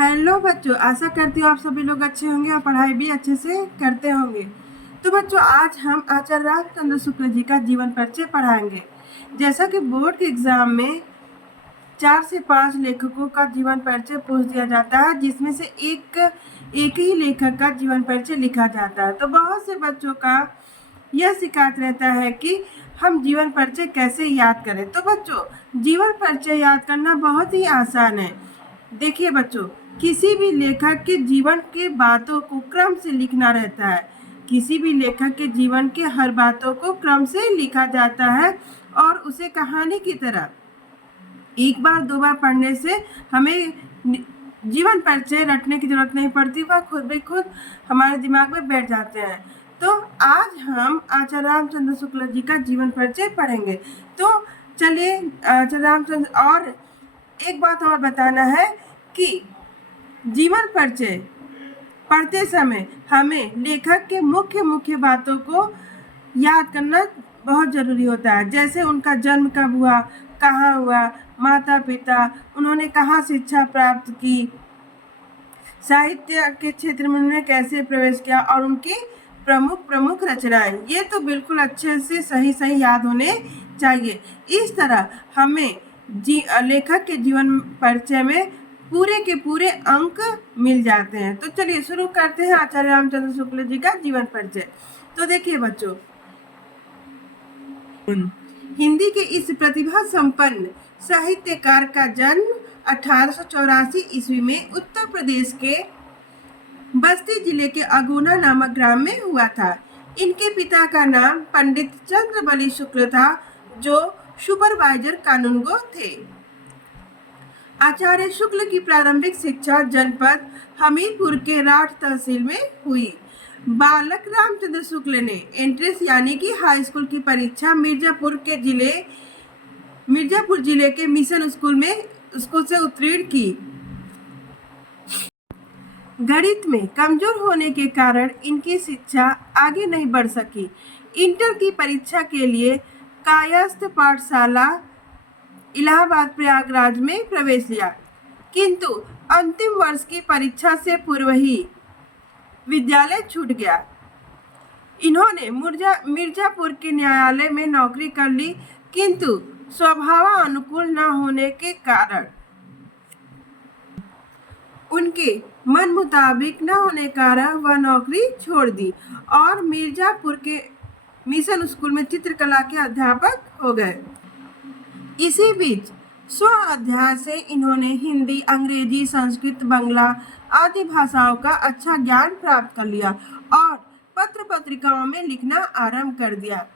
Hello बच्चों, आशा करती हूँ आप सभी लोग अच्छे होंगे और पढ़ाई भी अच्छे से करते होंगे। तो बच्चों, आज हम आचार्य रामचंद्र शुक्ल जी का जीवन परिचय पढ़ाएंगे। जैसा कि बोर्ड के एग्जाम में 4 से 5 लेखकों का जीवन परिचय पूछ दिया जाता है, जिसमें से एक ही लेखक का जीवन परिचय लिखा जाता है। तो बहुत से बच्चों का यह शिकायत रहता है कि हम जीवन परिचय कैसे याद करें। तो बच्चों, जीवन परिचय याद करना बहुत ही आसान है। देखिए बच्चों, किसी भी लेखक के जीवन के बातों को क्रम से लिखना रहता है। किसी भी लेखक के जीवन के हर बातों को क्रम से लिखा जाता है और उसे कहानी की तरह एक बार दो बार पढ़ने से हमें जीवन परिचय रटने की जरूरत नहीं पड़ती, वह खुद हमारे दिमाग में बैठ जाते हैं। तो आज हम आचार्य रामचंद्र शुक्ल जी का जीवन परिचय पढ़ेंगे। तो चलिए आचार्य रामचंद्र, और एक बात और बताना है कि जीवन परिचय पढ़ते समय हमें लेखक के मुख्य बातों को याद करना बहुत जरूरी होता है। जैसे उनका जन्म कब हुआ, कहाँ हुआ, माता पिता, उन्होंने कहाँ शिक्षा प्राप्त की, साहित्य के क्षेत्र में उन्होंने कैसे प्रवेश किया और उनकी प्रमुख रचनाएं। ये तो बिल्कुल अच्छे से सही याद होने चाहिए। इस तरह हमें लेखक के जीवन परिचय में पूरे के पूरे अंक मिल जाते हैं। तो चलिए शुरू करते हैं आचार्य रामचंद्र शुक्ल जी का जीवन परिचय। तो देखिए बच्चों, हिंदी के इस प्रतिभा संपन्न साहित्यकार का जन्म 1884 ईस्वी में उत्तर प्रदेश के बस्ती जिले के अगुना नामक ग्राम में हुआ था। इनके पिता का नाम पंडित चंद्रबली शुक्ल था, जो सुपरवाइजर कानूनगो थे। आचार्य शुक्ल की प्रारंभिक शिक्षा जनपद हमीरपुर के राठ तहसील में हुई। बालक रामचंद्र शुक्ल ने एंट्रेंस यानी कि हाई स्कूल की परीक्षा मिर्जापुर जिले के मिशन स्कूल से उत्तीर्ण की। गणित में कमजोर होने के कारण इनकी शिक्षा आगे नहीं बढ़ सकी। इंटर की परीक्षा के लिए कायस्थ पाठशाला इलाहाबाद प्रयागराज में प्रवेश लिया, किंतु अंतिम वर्ष की परीक्षा से पूर्व ही विद्यालय छूट गया। इन्होंने मिर्जापुर के न्यायालय में नौकरी कर ली, किंतु स्वभाव अनुकूल न होने के कारण उनके मन मुताबिक न होने के कारण वह नौकरी छोड़ दी और मिर्जापुर के मिशन स्कूल में चित्रकला के अध्यापक हो गए। इसी बीच स्व अध्ययन से इन्होंने हिंदी, अंग्रेजी, संस्कृत, बांग्ला आदि भाषाओं का अच्छा ज्ञान प्राप्त कर लिया और पत्र पत्रिकाओं में लिखना आरंभ कर दिया।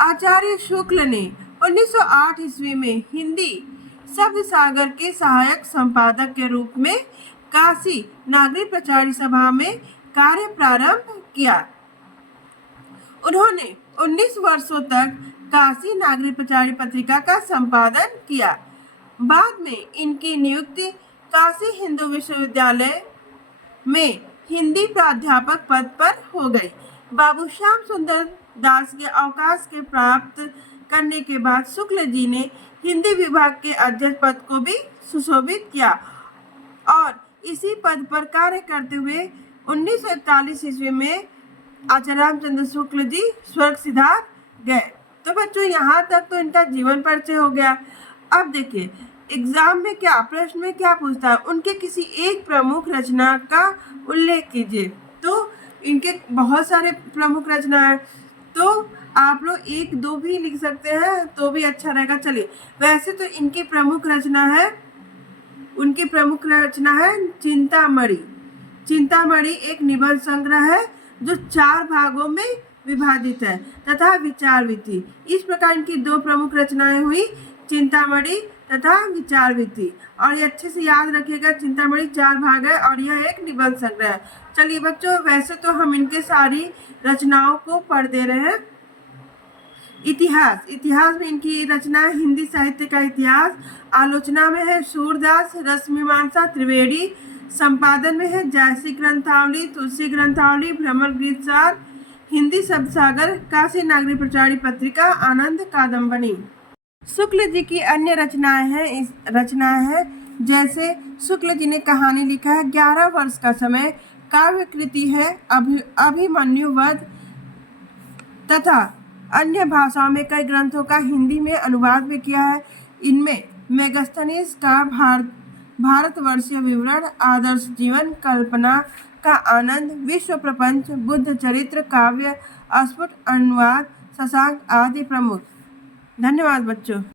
आचार्य शुक्ल ने 1908 ईस्वी में हिंदी शब्द सागर के सहायक संपादक के रूप में काशी नागरिक प्रचार सभा में कार्य प्रारंभ किया। उन्होंने 19 वर्षों तक काशी नागरिक प्रचार पत्रिका का संपादन किया। बाद में इनकी नियुक्ति काशी हिंदू विश्वविद्यालय में हिंदी प्राध्यापक पद पर हो गई। बाबू श्याम सुंदर दास के अवकाश के प्राप्त करने के बाद शुक्ल जी ने हिंदी विभाग के अध्यक्ष पद को भी सुशोभित किया और इसी पद पर कार्य करते हुए 1941 ईस्वी में आचार्य रामचंद्र शुक्ल जी स्वर्ग सिधार गए। तो बच्चों, यहाँ तक तो इनका जीवन परिचय हो गया। अब देखिए एग्जाम में प्रश्न में क्या पूछता है, उनके किसी एक प्रमुख रचना का उल्लेख कीजिए। तो इनके बहुत सारे प्रमुख रचना है, तो आप लोग एक दो भी लिख सकते हैं तो भी अच्छा रहेगा। चलिए, वैसे तो उनकी प्रमुख रचना है चिंतामणि। चिंतामणि एक निबंध संग्रह है जो 4 भागों में विभाजित है तथा विचारविधि। इस प्रकार इनकी 2 प्रमुख रचनाएं हुई, चिंतामणि तथा विचारविधि। और ये अच्छे से याद रखिएगा, चिंतामणि 4 भाग है और यह एक निबंध संग्रह है। चलिए बच्चों, वैसे तो हम इनके सारी रचनाओं को पढ़ दे रहे हैं। इतिहास में इनकी रचना है हिंदी साहित्य का इतिहास। आलोचना में है सूरदास, रसमीमांसा त्रिवेदी। संपादन में है जयसी ग्रंथावली, तुलसी ग्रंथावली, भ्रमर गीतसार, हिंदी शब्द सागर, काशी नागरिक प्रचार पत्रिका, आनंद कादम्बनी। शुक्ल जी की अन्य रचनाएं है जैसे शुक्ल जी ने कहानी लिखा है 11 वर्ष का समय, काव्य कृति है अभिमन्यु वध तथा अन्य भाषाओं में कई ग्रंथों का हिंदी में अनुवाद भी किया है। इनमें मेगास्थनीज का भारतवर्षीय विवरण, आदर्श जीवन कल्पना का आनंद, विश्व प्रपंच, बुद्ध चरित्र काव्य, अस्फुट अनुवाद, शशांक आदि प्रमुख। धन्यवाद बच्चों।